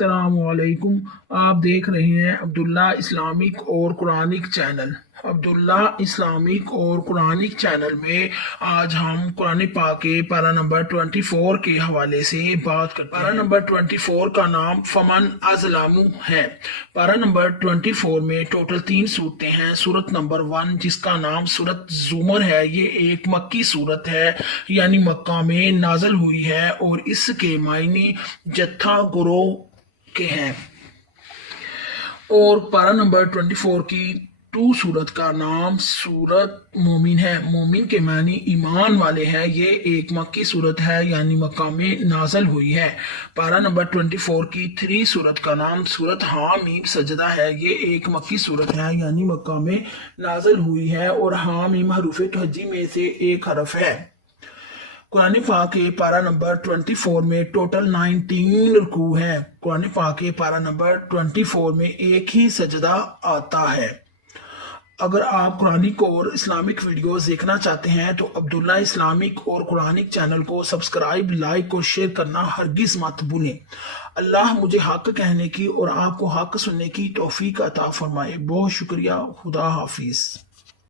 السلام علیکم۔ آپ دیکھ رہے ہیں عبداللہ اسلامک اور قرآنک چینل۔ عبداللہ اسلامک اور قرآنک چینل میں آج ہم قرآن پاک کے پارہ نمبر 24 کے حوالے سے بات کرتے ہیں۔ پارہ نمبر 24 کا نام فمن ازلم ہے۔ پارہ نمبر 24 میں ٹوٹل 3 صورتیں ہیں۔ سورت نمبر 1 جس کا نام سورت زمر ہے، یہ ایک مکی صورت ہے، یعنی مکہ میں نازل ہوئی ہے اور اس کے معنی جتھا گروہ کے ہیں۔ اور پارہ نمبر 24 کی 2 صورت کا نام سورت مومن ہے۔ مومن کے معنی ایمان والے ہے، یہ ایک مکی صورت ہے، یعنی مکہ میں نازل ہوئی ہے۔ پارہ نمبر 24 کی 3 صورت کا نام سورت حامیم سجدہ ہے، یہ ایک مکی صورت ہے، یعنی مکہ میں نازل ہوئی ہے اور حامیم حروف تہجی میں سے ایک حرف ہے۔ قرآن پاک کے پارہ نمبر 24 میں ٹوٹل 19 رکوع ہیں۔ قرآن پاک کے پارہ نمبر 24 میں ایک ہی سجدہ آتا ہے۔ اگر آپ قرآنک اور اسلامک ویڈیوز دیکھنا چاہتے ہیں تو عبداللہ اسلامک اور قرآنک چینل کو سبسکرائب، لائک اور شیئر کرنا ہرگز مت بھولیں۔ اللہ مجھے حق کہنے کی اور آپ کو حق سننے کی توفیق عطا فرمائے۔ بہت شکریہ۔ خدا حافظ۔